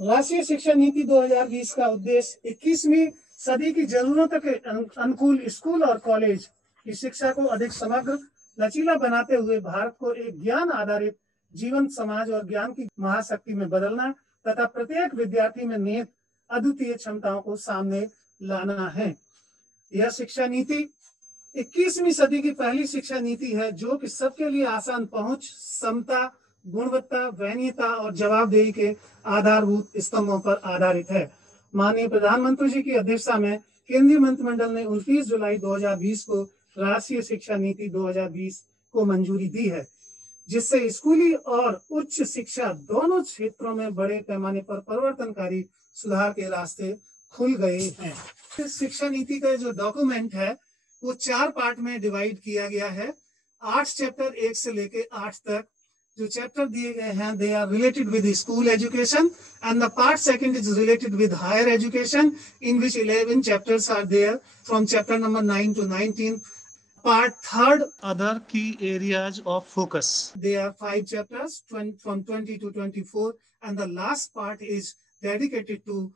राष्ट्रीय शिक्षा नीति 2020 का उद्देश्य 21वीं सदी की जरूरतों के अनुकूल स्कूल और कॉलेज की शिक्षा को अधिक समग्र, लचीला बनाते हुए भारत को एक ज्ञान आधारित जीवंत समाज और ज्ञान की महाशक्ति में बदलना तथा प्रत्येक विद्यार्थी में निहित अद्वितीय क्षमताओं को सामने लाना है। यह शिक्षा नीति 21वीं सदी की पहली शिक्षा नीति है जो कि सबके लिए आसान पहुंच, समता, गुणवत्ता, वैधता और जवाबदेही के आधारभूत स्तंभों पर आधारित है। माननीय प्रधानमंत्री जी की अध्यक्षता में केंद्रीय मंत्रिमंडल ने 29 जुलाई 2020 को राष्ट्रीय शिक्षा नीति 2020 को मंजूरी दी है, जिससे स्कूली और उच्च शिक्षा दोनों क्षेत्रों में बड़े पैमाने पर परिवर्तनकारी सुधार के रास्ते खुल गए हैं। इस शिक्षा नीति का जो डॉक्यूमेंट है वो 4 पार्ट में डिवाइड किया गया है। 8 चैप्टर 1 से लेके 8 तक जो चैप्टर दिए गए हैं they are related with school education and the part second is related with higher education in which 11 chapters are there from chapter number 9 to 19. Part third, other key areas of focus. There are 5 chapters from 20 to 24, and the last part is dedicated to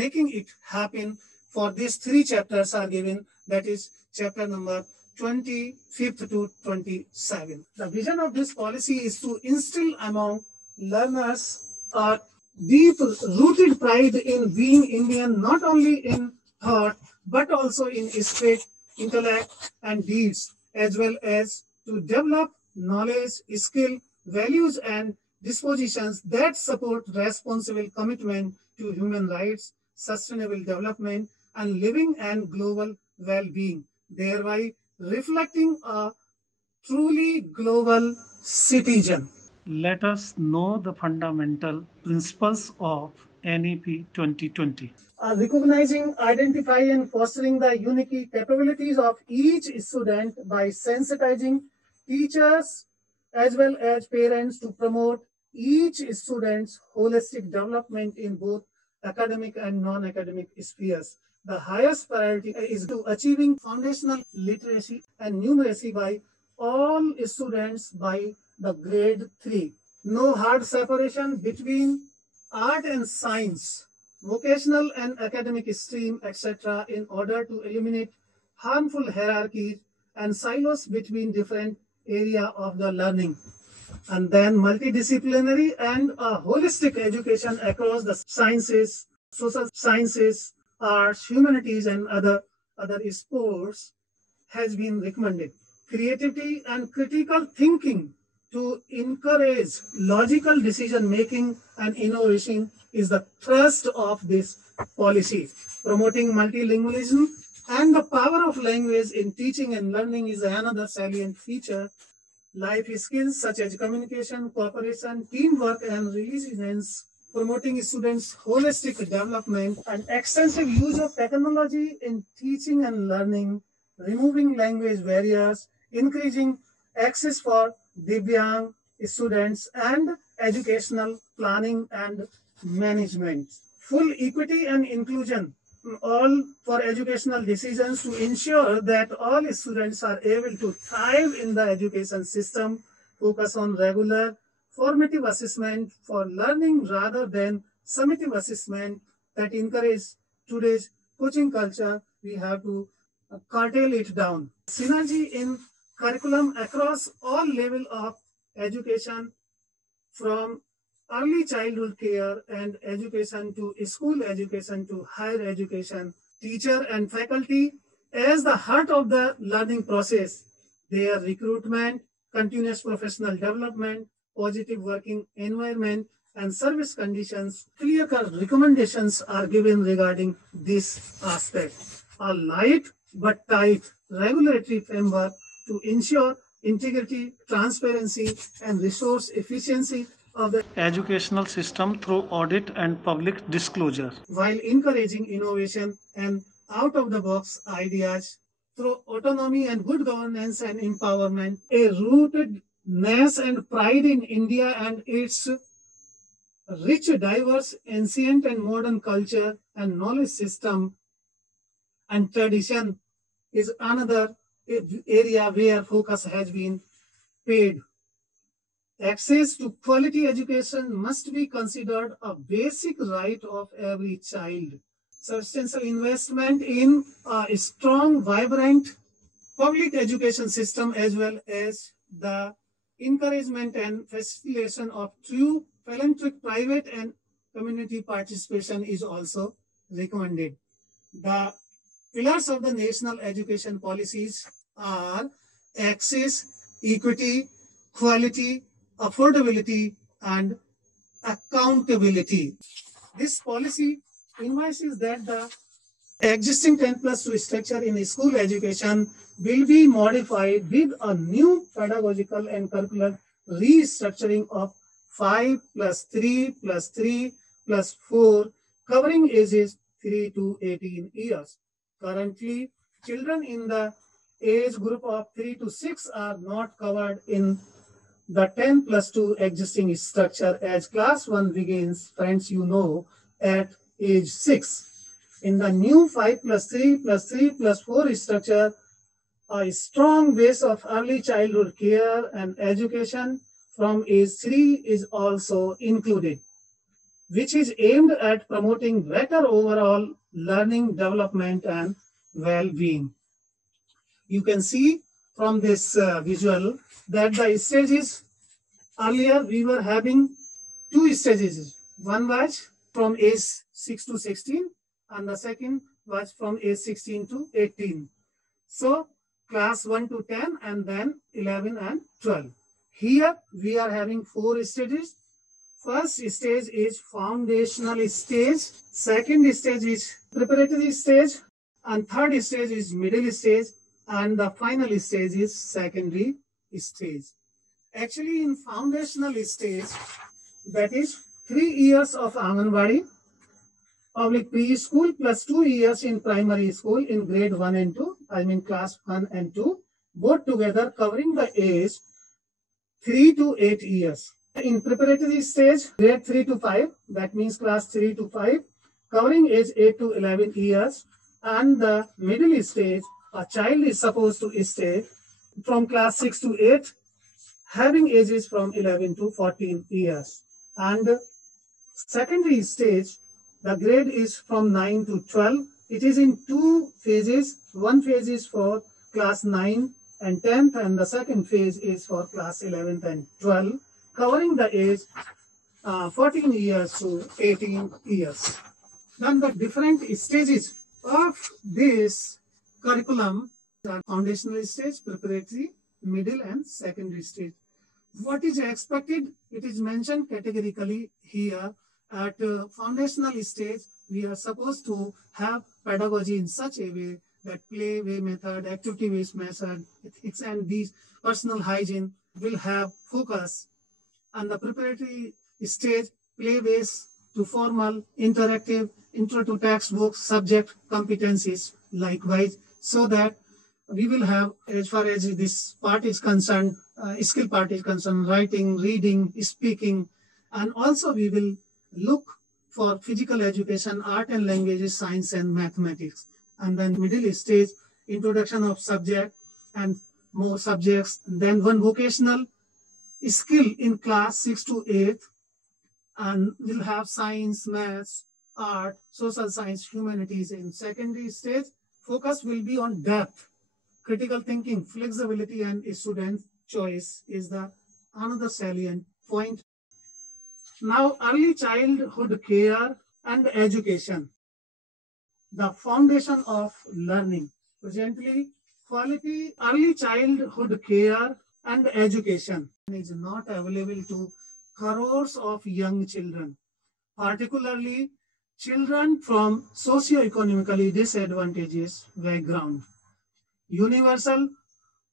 making it happen. For these 3 chapters are given, that is chapter number 25th to 27. The vision of this policy is to instill among learners a deep-rooted pride in being Indian, not only in thought but also in spirit, intellect, and deeds, as well as to develop knowledge, skill, values, and dispositions that support responsible commitment to human rights, sustainable development, and living and global well-being, thereby reflecting a truly global citizen. Let us know the fundamental principles of NEP 2020. Recognizing, identifying, and fostering the unique capabilities of each student by sensitizing teachers as well as parents to promote each student's holistic development in both academic and non-academic spheres. The highest priority is to achieving foundational literacy and numeracy by all students by the grade 3. No hard separation between art and science, vocational and academic stream, etc., in order to eliminate harmful hierarchies and silos between different areas of the learning. And then multidisciplinary and a holistic education across the sciences, social sciences, arts, humanities, and other sports has been recommended. Creativity and critical thinking to encourage logical decision making and innovation is the thrust of this policy. Promoting multilingualism and the power of language in teaching and learning is another salient feature. Life skills such as communication, cooperation, teamwork, and resilience, promoting students' holistic development and extensive use of technology in teaching and learning, removing language barriers, increasing access for Divyang students, and educational planning and management. Full equity and inclusion, all for educational decisions to ensure that all students are able to thrive in the education system, focus on regular formative assessment for learning rather than summative assessment that encourage today's coaching culture. We have to curtail it down. Synergy in curriculum across all levels of education, from early childhood care and education to school education to higher education, teacher and faculty as the heart of the learning process. Their recruitment, continuous professional development, positive working environment, and service conditions, clear-cut recommendations are given regarding this aspect. A light but tight regulatory framework to ensure integrity, transparency, and resource efficiency of the educational system through audit and public disclosure, while encouraging innovation and out-of-the-box ideas through autonomy and good governance and empowerment. A rootedness and pride in India and its rich, diverse, ancient and modern culture and knowledge system and tradition is another area where focus has been paid. Access to quality education must be considered a basic right of every child. Substantial investment in a strong, vibrant public education system, as well as the encouragement and facilitation of true philanthropic private and community participation is also recommended. The pillars of the national education policies are access, equity, quality, affordability, and accountability. This policy envisions that the existing 10+2 structure in school education will be modified with a new pedagogical and curricular restructuring of 5+3+3+4, covering ages 3 to 18 years. Currently, children in the age group of 3 to 6 are not covered in the 10+2 existing structure, as class 1 begins, friends, at age 6. In the new 5+3+3+4 structure, a strong base of early childhood care and education from age 3 is also included, which is aimed at promoting better overall learning, development, and well-being. You can see from this visual that the stages, earlier we were having two stages. One was from age 6 to 16 and the second was from age 16 to 18. So class 1 to 10 and then 11 and 12. Here we are having 4 stages. First stage is foundational stage, second stage is preparatory stage, and third stage is middle stage, and the final stage is secondary stage. Actually, in foundational stage, that is 3 years of Anganwadi, public preschool plus 2 years in primary school in grade 1 and 2, I mean class 1 and 2, both together covering the age 3 to 8 years. In preparatory stage, grade 3 to 5, that means class 3 to 5, covering age 8 to 11 years. And the middle stage, a child is supposed to stay from class 6 to 8, having ages from 11 to 14 years. And secondary stage, the grade is from 9 to 12. It is in 2 phases. One phase is for class 9 and 10th, and the second phase is for class 11th and 12th, covering the age 14 years to 18 years. Then the different stages of this curriculum are foundational stage, preparatory, middle, and secondary stage. What is expected? It is mentioned categorically here. At foundational stage, we are supposed to have pedagogy in such a way that play-way method, activity-based method, ethics, and these personal hygiene will have focus. And the preparatory stage, play-based to formal, interactive, intro to textbook, subject competencies, likewise, so that we will have, as far as this part is concerned, skill part is concerned, writing, reading, speaking, and also we will look for physical education, art and languages, science and mathematics. And then middle stage, introduction of subject and more subjects. Then one vocational skill in class 6 to 8, and we'll have science, maths, art, social science, humanities. In secondary stage, focus will be on depth, critical thinking, flexibility, and student choice is the another salient point. Now, early childhood care and education, the foundation of learning. Presently, quality early childhood care and education is not available to crores of young children, particularly children from socio-economically disadvantaged background. Universal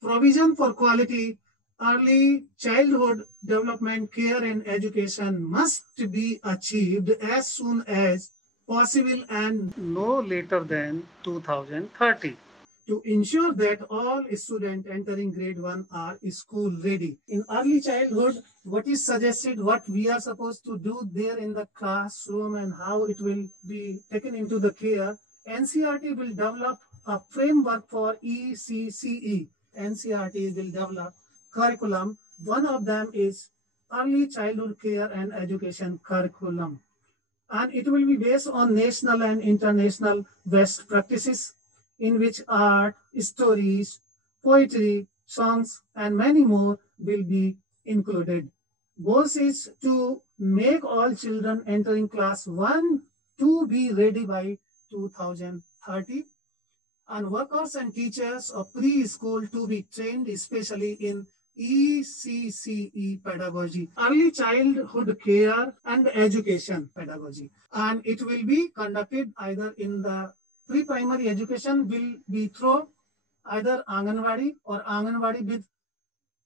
provision for quality early childhood development care and education must be achieved as soon as possible and no later than 2030 to ensure that all students entering grade 1 are school ready. In early childhood, what is suggested, what we are supposed to do there in the classroom and how it will be taken into the care, NCERT will develop a framework for ECCE. NCERT will develop curriculum. One of them is early childhood care and education curriculum. And it will be based on national and international best practices in which art, stories, poetry, songs, and many more will be included. Goals is to make all children entering class 1 to be ready by 2030, and workers and teachers of preschool to be trained especially in ECCE pedagogy, early childhood care and education pedagogy. And it will be conducted either in the pre-primary education will be through either Anganwadi or Anganwadi with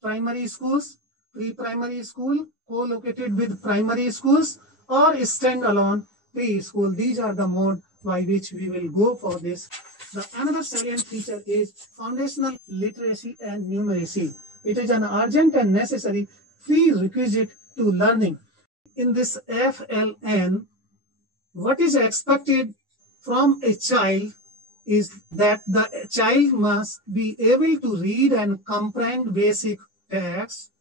primary schools, pre-primary school co-located with primary schools, or standalone preschool. These are the mode by which we will go for this. The another salient feature is foundational literacy and numeracy. It is an urgent and necessary prerequisite to learning. In this FLN, what is expected from a child is that the child must be able to read and comprehend basic text,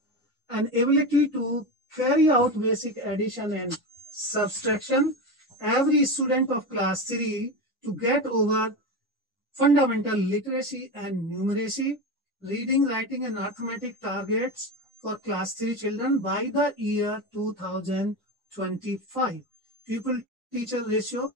and ability to carry out basic addition and subtraction. Every student of class 3 to get over fundamental literacy and numeracy, reading, writing, and arithmetic targets for class 3 children by the year 2025. Pupil teacher ratio,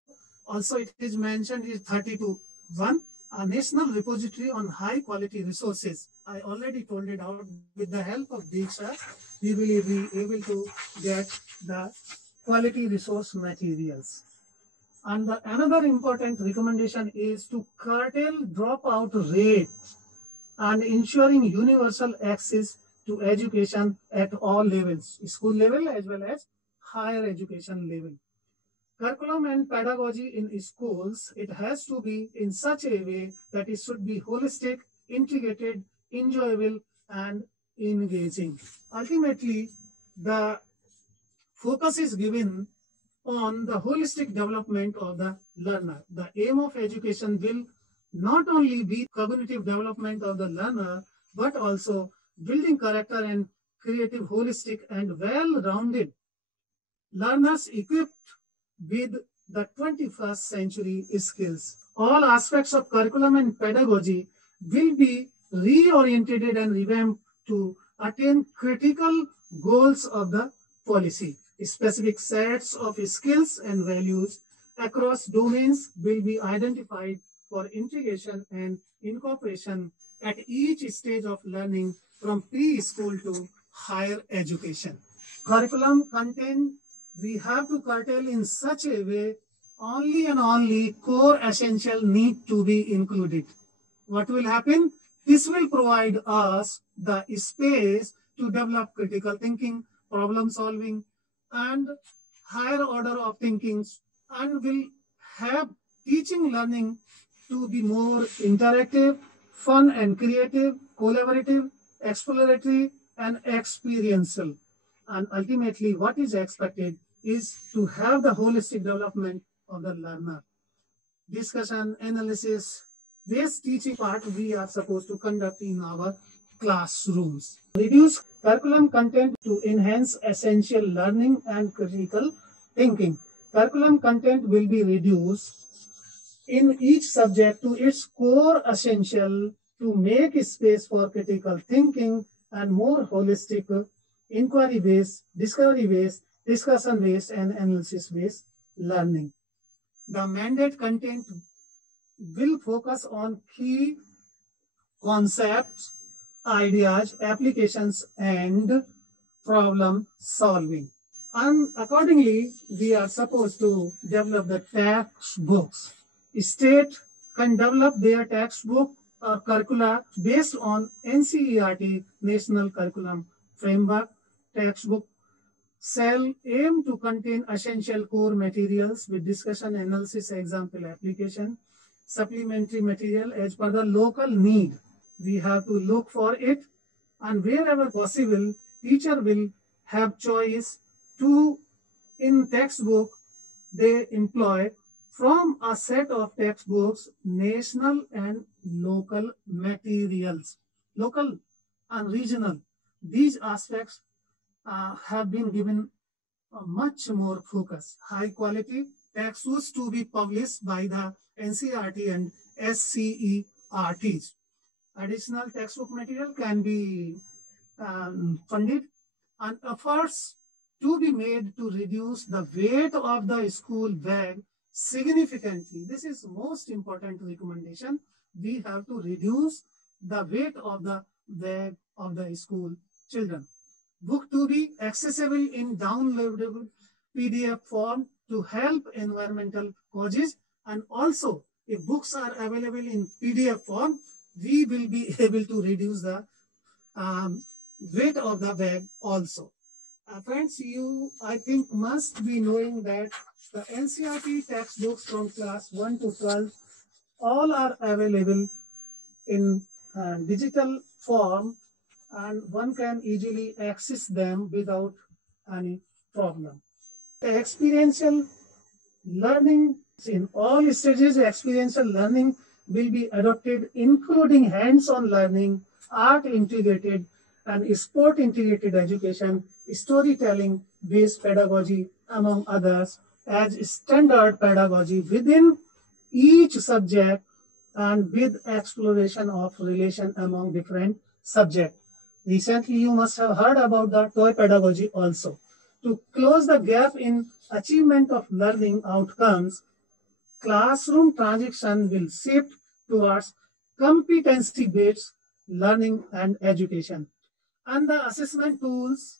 also it is mentioned, is 30:1. A national repository on high quality resources. I already told it out. With the help of Diksha, we will be able to get the quality resource materials. And another important recommendation is to curtail dropout rates and ensuring universal access to education at all levels, school level as well as higher education level. Curriculum and pedagogy in schools, it has to be in such a way that it should be holistic, integrated, enjoyable, and engaging. Ultimately, the focus is given on the holistic development of the learner. The aim of education will not only be cognitive development of the learner, but also building character and creative, holistic, and well-rounded learners equipped with the 21st century skills. All aspects of curriculum and pedagogy will be reoriented and revamped to attain critical goals of the policy. Specific sets of skills and values across domains will be identified for integration and incorporation at each stage of learning from preschool to higher education. Curriculum content we have to curtail in such a way only and only core essential need to be included. What will happen? This will provide us the space to develop critical thinking, problem solving, and higher order of thinkings, and will have teaching learning to be more interactive, fun and creative, collaborative, exploratory, and experiential. And ultimately, what is expected is to have the holistic development of the learner. Discussion, analysis, this teaching part we are supposed to conduct in our classrooms. Reduce curriculum content to enhance essential learning and critical thinking. Curriculum content will be reduced in each subject to its core essential to make space for critical thinking and more holistic inquiry-based, discovery-based, discussion-based, and analysis-based learning. The mandate content will focus on key concepts, ideas, applications, and problem solving. And accordingly, we are supposed to develop the textbooks. State can develop their textbook or curricula based on NCERT National Curriculum Framework. Textbook shall aim to contain essential core materials with discussion, analysis, example, application, supplementary material as per the local need. We have to look for it, and wherever possible, teacher will have choice to, in textbook, they employ from a set of textbooks, national and local materials, local and regional. These aspects have been given much more focus. High quality textbooks to be published by the NCERT and SCERTs. Additional textbook material can be funded, and efforts to be made to reduce the weight of the school bag significantly. This is most important recommendation. We have to reduce the weight of the bag of the school children. Book to be accessible in downloadable PDF form to help environmental causes, and also if books are available in PDF form, we will be able to reduce the weight of the bag also. Friends, you, I think, must be knowing that the NCERT textbooks from class 1 to 12 all are available in digital form, and one can easily access them without any problem. The experiential learning, in all stages, experiential learning will be adopted, including hands-on learning, art integrated and sport integrated education, storytelling based pedagogy, among others, as standard pedagogy within each subject, and with exploration of relation among different subjects. Recently, you must have heard about the toy pedagogy also. To close the gap in achievement of learning outcomes, classroom transition will shift towards competency-based learning and education. And the assessment tools,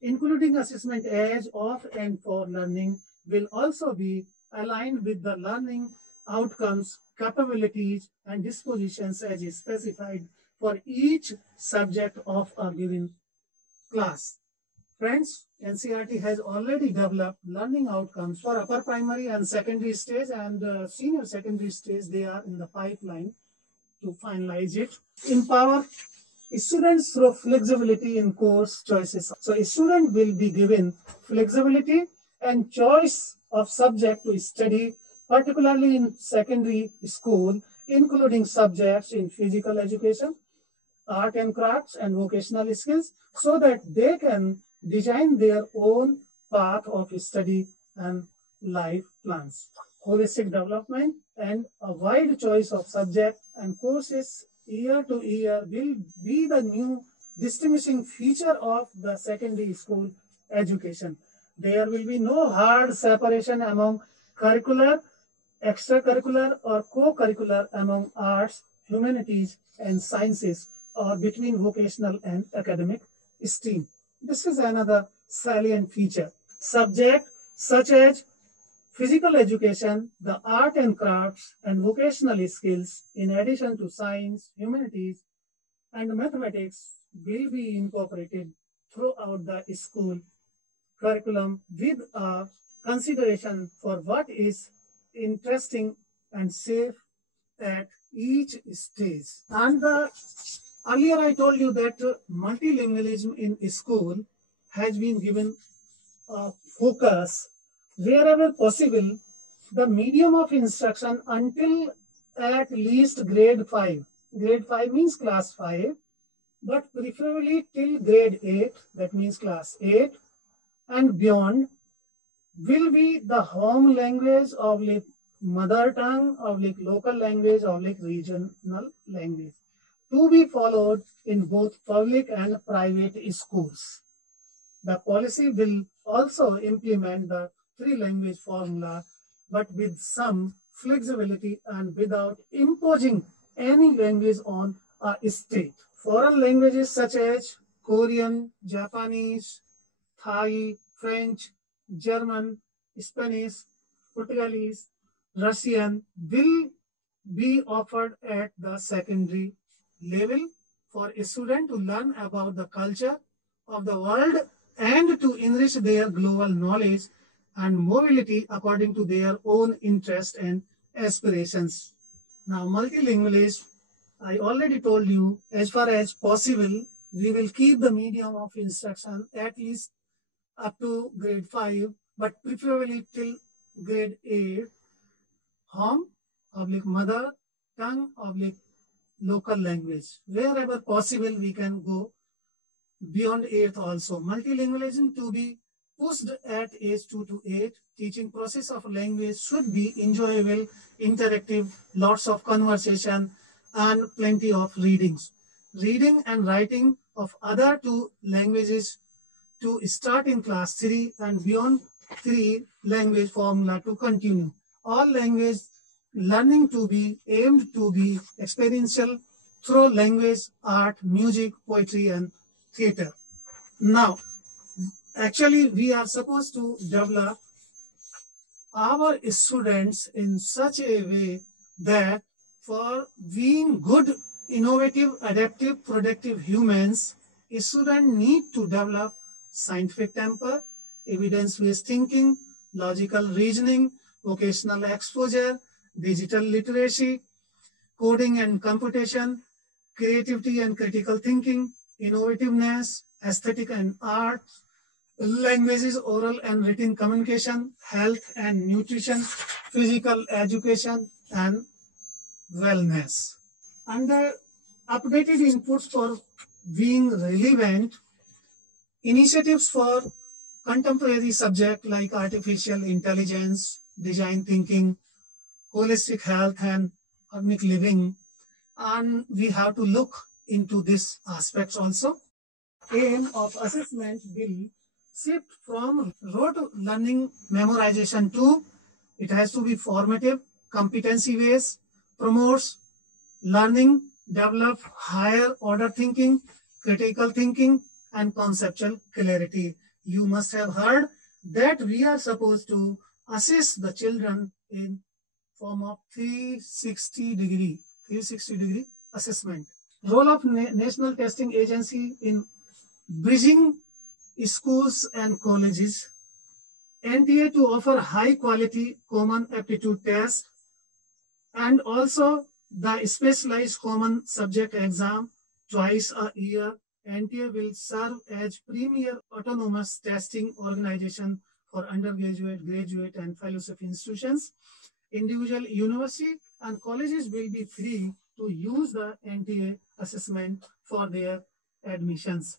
including assessment as of and for learning, will also be aligned with the learning outcomes, capabilities, and dispositions as is specified for each subject of a given class. Friends, NCERT has already developed learning outcomes for upper primary and secondary stage, and senior secondary stage. They are in the pipeline to finalize it. Empower students through flexibility in course choices. So a student will be given flexibility and choice of subject to study, particularly in secondary school, including subjects in physical education, art and crafts, and vocational skills, so that they can design their own path of study and life plans. Holistic development and a wide choice of subjects and courses year to year will be the new distinguishing feature of the secondary school education. There will be no hard separation among curricular, extracurricular, or co-curricular among arts, humanities, and sciences, or between vocational and academic stream. This is another salient feature. Subjects such as physical education, the art and crafts, and vocational skills, in addition to science, humanities, and mathematics, will be incorporated throughout the school curriculum with a consideration for what is interesting and safe at each stage. And earlier I told you that multilingualism in school has been given a focus wherever possible. The medium of instruction until at least grade 5. Grade 5 means class 5, but preferably till grade 8, that means class 8 and beyond, will be the home language of mother tongue of local language of regional language, to be followed in both public and private schools. The policy will also implement the three-language formula, but with some flexibility and without imposing any language on a state. Foreign languages such as Korean, Japanese, Thai, French, German, Spanish, Portuguese, Russian will be offered at the secondary level for a student to learn about the culture of the world and to enrich their global knowledge and mobility according to their own interest and aspirations. Now, multilingualism, I already told you, as far as possible, we will keep the medium of instruction at least up to grade 5, but preferably till grade 8, home, mother tongue, local language. Wherever possible, we can go beyond 8th also. Multilingualism to be pushed at age 2 to 8. Teaching process of language should be enjoyable, interactive, lots of conversation, and plenty of readings. Reading and writing of other two languages to start in class 3 and beyond 3 language formula to continue. All language learning to be aimed to be experiential through language, art, music, poetry, and theater. Now, actually, we are supposed to develop our students in such a way that for being good, innovative, adaptive, productive humans, a student need to develop scientific temper, evidence-based thinking, logical reasoning, vocational exposure, digital literacy, coding and computation, creativity and critical thinking, innovativeness, aesthetic and art, languages, oral and written communication, health and nutrition, physical education, and wellness. Under updated inputs for being relevant, initiatives for contemporary subjects like artificial intelligence, design thinking, holistic health, and organic living, and we have to look into these aspects also. Aim of assessment will shift from rote learning memorization to it has to be formative, competency based, promotes learning, develop higher order thinking, critical thinking, and conceptual clarity. You must have heard that we are supposed to assess the children in form of 360 degree assessment. Role of National Testing Agency in bridging schools and colleges. NTA to offer high quality common aptitude test and also the specialized common subject exam twice a year. NTA will serve as premier autonomous testing organization for undergraduate, graduate, and fellowship institutions. Individual university and colleges will be free to use the NTA assessment for their admissions.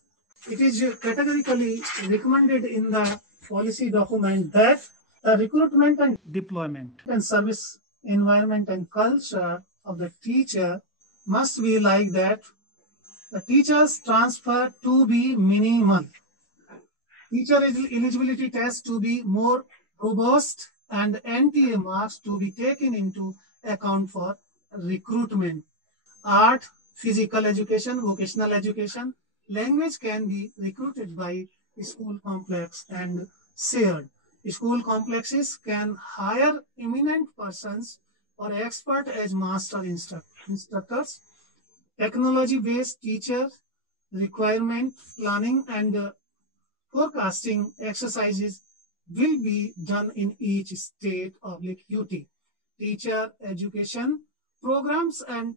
It is categorically recommended in the policy document that the recruitment and deployment and service environment and culture of the teacher must be like that. The teacher's transfer to be minimal. Teacher eligibility test to be more robust and NTA marks to be taken into account for recruitment. Art, physical education, vocational education, language can be recruited by school complex and shared. School complexes can hire eminent persons or expert as master instructors. Technology-based teacher requirement planning and forecasting exercises will be done in each state /UT. Teacher education programs and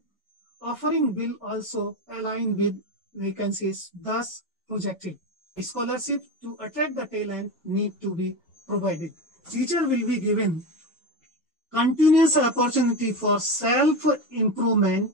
offering will also align with vacancies thus projected. Scholarship to attract the talent need to be provided. Teacher will be given continuous opportunity for self-improvement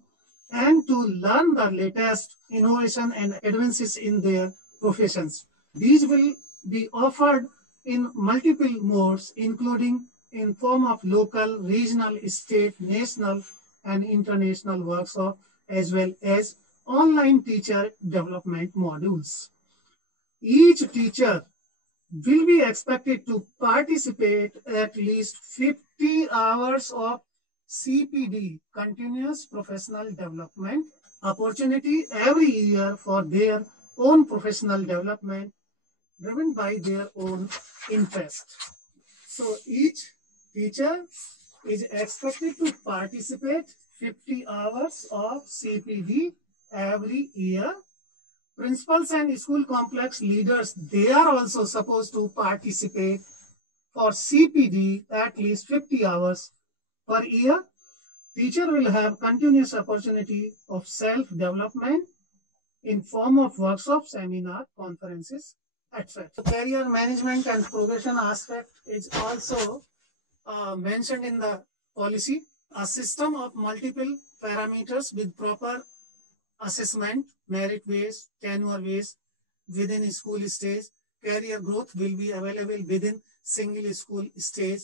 and to learn the latest innovation and advances in their professions. These will be offered in multiple modes, including in form of local, regional, state, national, and international workshops, as well as online teacher development modules. Each teacher will be expected to participate at least 50 hours of CPD, continuous professional development opportunity every year for their own professional development driven by their own interest. So each teacher is expected to participate 50 hours of CPD every year. Principals and school complex leaders, they are also supposed to participate for CPD at least 50 hours per year. Teacher will have continuous opportunity of self-development in form of workshops, seminar, conferences, etc. Career management and progression aspect is also mentioned in the policy. A system of multiple parameters with proper assessment, merit-based, tenure-based, within school stage. Career growth will be available within single school stage.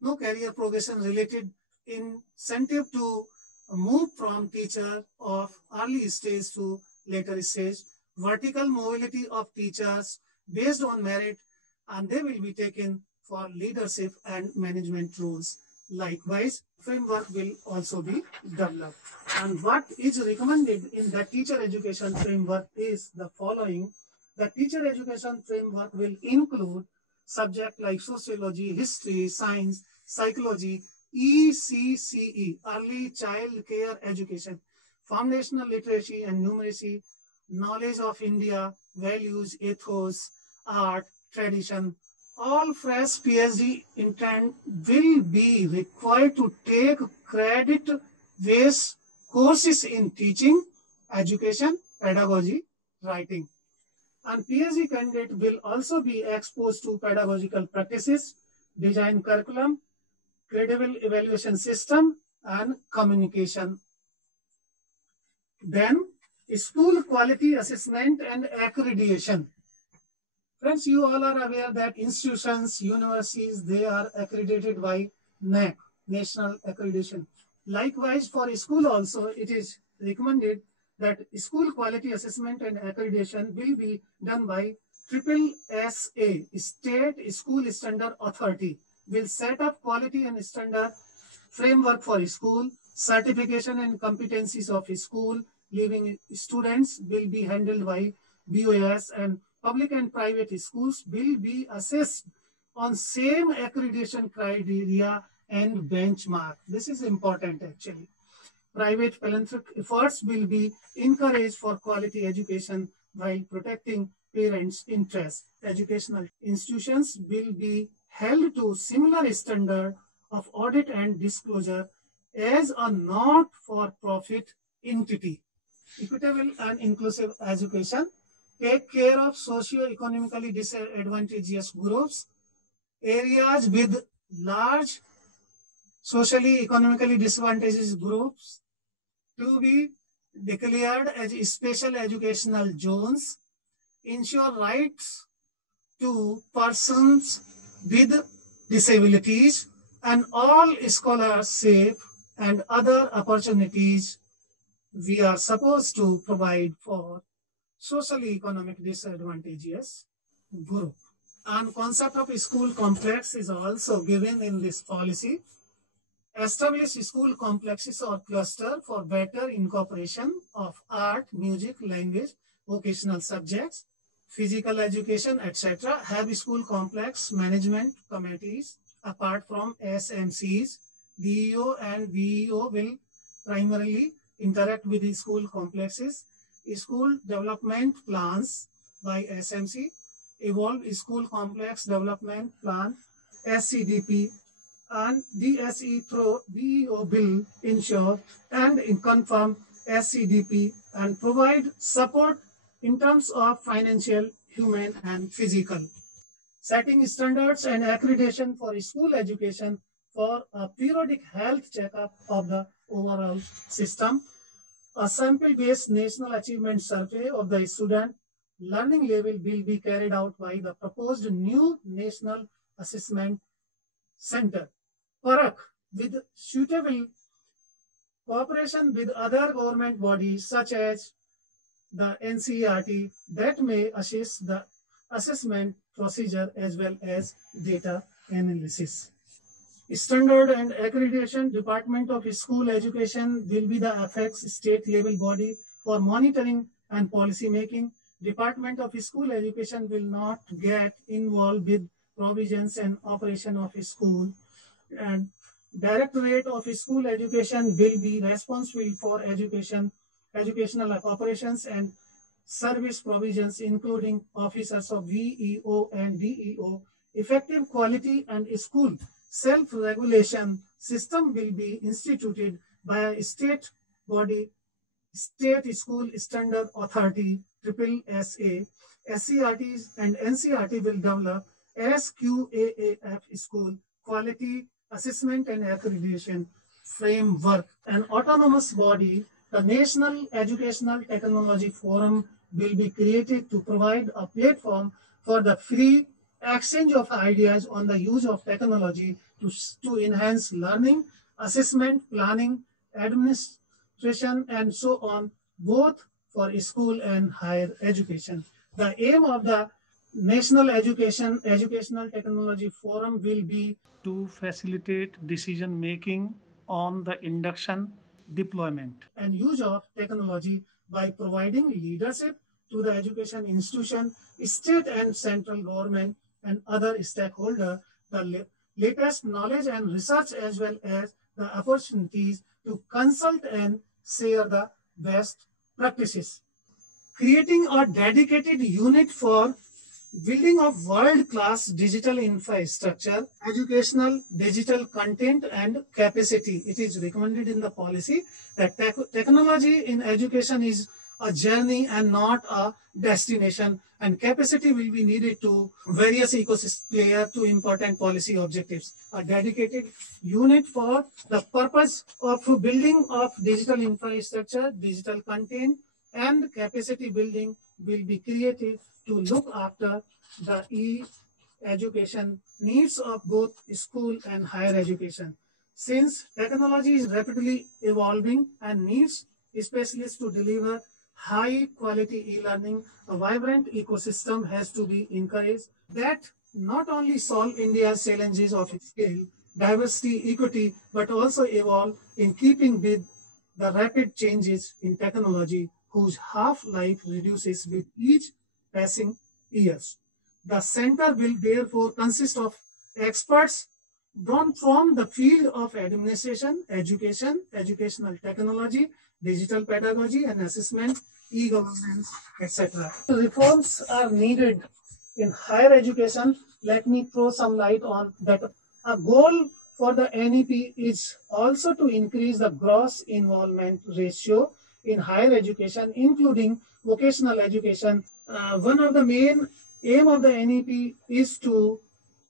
No career progression related incentive to move from teacher of early stage to later stage. Vertical mobility of teachers based on merit, and they will be taken for leadership and management roles. Likewise, framework will also be developed. And what is recommended in the teacher education framework is the following. The teacher education framework will include subjects like sociology, history, science, psychology, ECCE, early child care education, foundational literacy and numeracy, knowledge of India, values, ethos, art, tradition. All fresh PhD interns will be required to take credit-based courses in teaching, education, pedagogy, writing. And PhD candidate will also be exposed to pedagogical practices, design curriculum, credible evaluation system, and communication. Then, school quality assessment and accreditation. Friends, you all are aware that institutions, universities, they are accredited by NAAC, National Accreditation. Likewise, for school also, it is recommended that school quality assessment and accreditation will be done by SSSA, State School Standard Authority, will set up quality and standard framework for school, certification and competencies of school leaving students will be handled by BOS, and public and private schools will be assessed on same accreditation criteria and benchmark. This is important actually. Private philanthropic efforts will be encouraged for quality education while protecting parents' interests. Educational institutions will be held to similar standard of audit and disclosure as a not-for-profit entity. Equitable and inclusive education take care of socio-economically disadvantageous groups, areas with large socially economically disadvantaged groups to be declared as special educational zones, ensure rights to persons with disabilities, and all scholarship and other opportunities we are supposed to provide for socially economic disadvantageous group. And concept of school complex is also given in this policy. Establish school complexes or cluster for better incorporation of art, music, language, vocational subjects, physical education, etc. Have school complex management committees apart from SMCs. DEO and VEO will primarily interact with the school complexes. School development plans by SMC, evolve school complex development plan, SCDP, and DSE through DEO will ensure and confirm SCDP and provide support in terms of financial, human, and physical. Setting standards and accreditation for school education for a periodic health checkup of the overall system. A sample-based national achievement survey of the student learning level will be carried out by the proposed new National Assessment Center. Parak, with suitable cooperation with other government bodies such as the NCERT that may assist the assessment procedure as well as data analysis. Standard and Accreditation Department of School Education will be the apex state level body for monitoring and policy making. Department of School Education will not get involved with provisions and operation of a school. And Directorate of School Education will be responsible for educational operations and service provisions, including officers of VEO and DEO. Effective quality and school self-regulation system will be instituted by a state body, State School Standard Authority, SSSA. SCRTs and NCERT will develop SQAAF School Quality Assessment and Accreditation Framework. An autonomous body, the National Educational Technology Forum, will be created to provide a platform for the free exchange of ideas on the use of technology to enhance learning, assessment, planning, administration, and so on, both for school and higher education. The aim of the National Educational Technology Forum will be to facilitate decision making on the induction, deployment, and use of technology by providing leadership to the education institution, state and central government, and other stakeholders the latest knowledge and research, as well as the opportunities to consult and share the best practices. Creating a dedicated unit for building of world-class digital infrastructure, educational digital content and capacity. It is recommended in the policy that technology in education is a journey and not a destination, and capacity will be needed to various ecosystem players to important policy objectives. A dedicated unit for the purpose of building of digital infrastructure, digital content, and capacity building will be created to look after the e-education needs of both school and higher education. Since technology is rapidly evolving and needs specialists to deliver high quality e-learning, a vibrant ecosystem has to be encouraged that not only solve India's challenges of scale, diversity, equity, but also evolve in keeping with the rapid changes in technology whose half-life reduces with each passing years. The center will therefore consist of experts drawn from the field of administration, education, educational technology, digital pedagogy and assessment, e-governance, etc. Reforms are needed in higher education. Let me throw some light on that. A goal for the NEP is also to increase the gross enrollment ratio in higher education, including vocational education. One of the main aim of the NEP is to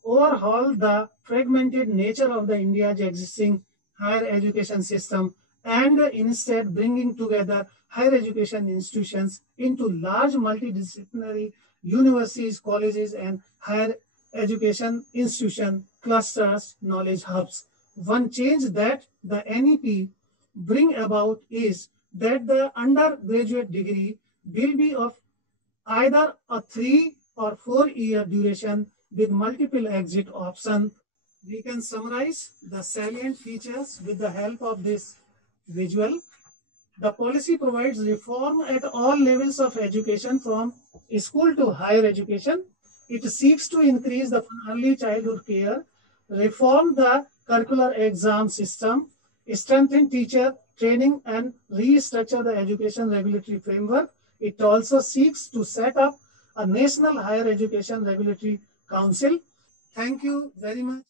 overhaul the fragmented nature of the India's existing higher education system and instead bringing together higher education institutions into large multidisciplinary universities, colleges, and higher education institution clusters, knowledge hubs. One change that the NEP bring about is that the undergraduate degree will be of either a 3 or 4 year duration with multiple exit options. We can summarize the salient features with the help of this visual. The policy provides reform at all levels of education from school to higher education. It seeks to increase the early childhood care, reform the curricular exam system, strengthen teacher training, and restructure the education regulatory framework. It also seeks to set up a national higher education regulatory council. Thank you very much.